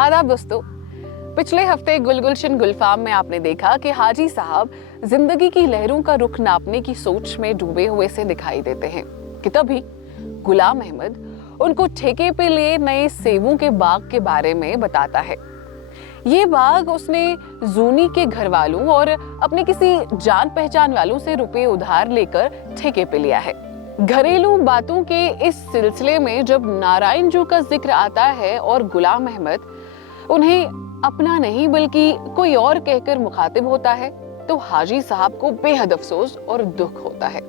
आदाब दोस्तों, पिछले हफ्ते गुलगुलशन गुलफाम में आपने देखा कि हाजी साहब जिंदगी की लहरों का रुख नापने की सोच में डूबे हुए से दिखाई देते हैं कि तभी गुलाम अहमद उनको ठेके पे लिए नए सेबों के बाग के बारे में बताता है। ये बाग उसने जूनी के घर वालों और अपने किसी जान पहचान वालों से रुपए उधार लेकर ठेके पे लिया है। घरेलू बातों के इस सिलसिले में जब नारायण जू का जिक्र आता है और गुलाम अहमद उन्हें अपना नहीं बल्कि कोई और कहकर मुखातिब होता है तो हाजी साहब को बेहद अफसोस और दुख होता है।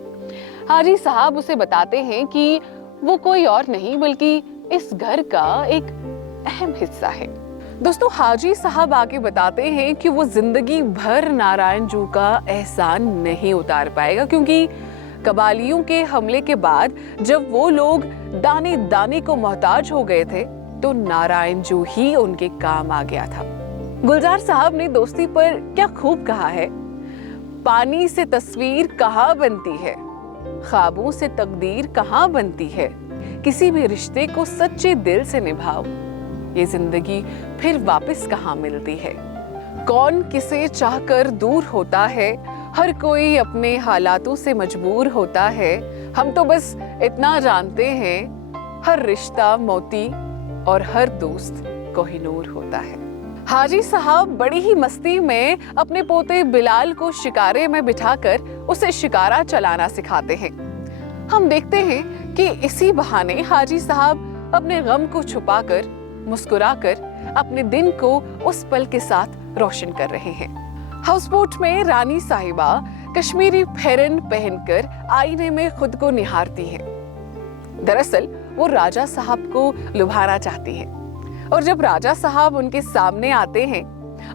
हाजी साहब उसे बताते हैं कि वो कोई और नहीं बल्कि इस घर का एक अहम हिस्सा है। दोस्तों, हाजी साहब आगे बताते हैं कि वो जिंदगी भर नारायण जू का एहसान नहीं उतार पाएगा, क्योंकि कबालियों के हमले के बाद जब वो लोग दाने दाने को मोहताज हो गए थे तो नारायण जू ही उनके काम आ गया था। गुलजार साहब ने दोस्ती पर क्या खूब कहा है, पानी से तस्वीर कहाँ बनती है, ख्वाबों से तकदीर कहाँ बनती है, किसी भी रिश्ते को सच्चे दिल से निभाओ, ये जिंदगी फिर वापस कहाँ मिलती है। कौन किसे चाहकर दूर होता है, हर कोई अपने हालातों से मजबूर होता है, हम तो बस इतना जानते हैं, हर रिश्ता मोती और हर दोस्त कोहिनूर होता है। हाजी साहब बड़ी ही मस्ती में अपने पोते बिलाल को शिकारे में बिठाकर उसे शिकारा चलाना सिखाते हैं। हम देखते हैं कि इसी बहाने हाजी साहब अपने गम को छुपाकर मुस्कुराकर अपने दिन को उस पल के साथ रोशन कर रहे हैं। हाउस बोट में रानी साहिबा कश्मीरी फेरन पहनकर आईने में खुद को निहारती है। दरअसल वो राजा साहब को लुभाना चाहती है और जब राजा साहब उनके सामने आते हैं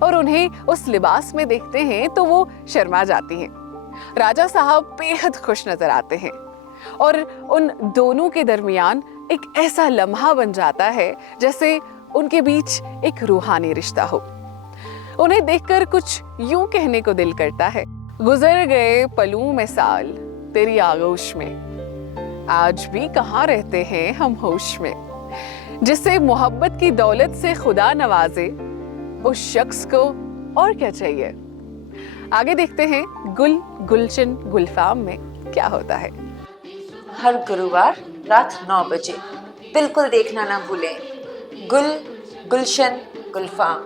और उन्हें उस लिबास में देखते हैं तो वो शर्मा जाती हैं। राजा साहब बेहद खुश नजर आते हैं और उन दोनों के दरमियान एक ऐसा लम्हा बन जाता है जैसे उनके बीच एक रूहानी रिश्ता हो। उन्हें देखकर कुछ यूं कहने को दिल करता है, गुजर गए पलों में साल तेरी आगोश में, आज भी कहाँ रहते हैं हम होश में, जिससे मोहब्बत की दौलत से खुदा नवाजे, उस शख्स को और क्या चाहिए। आगे देखते हैं गुलशन गुलफाम में क्या होता है। हर गुरुवार रात 9 बजे बिल्कुल देखना ना भूलें गुलशन गुलफाम।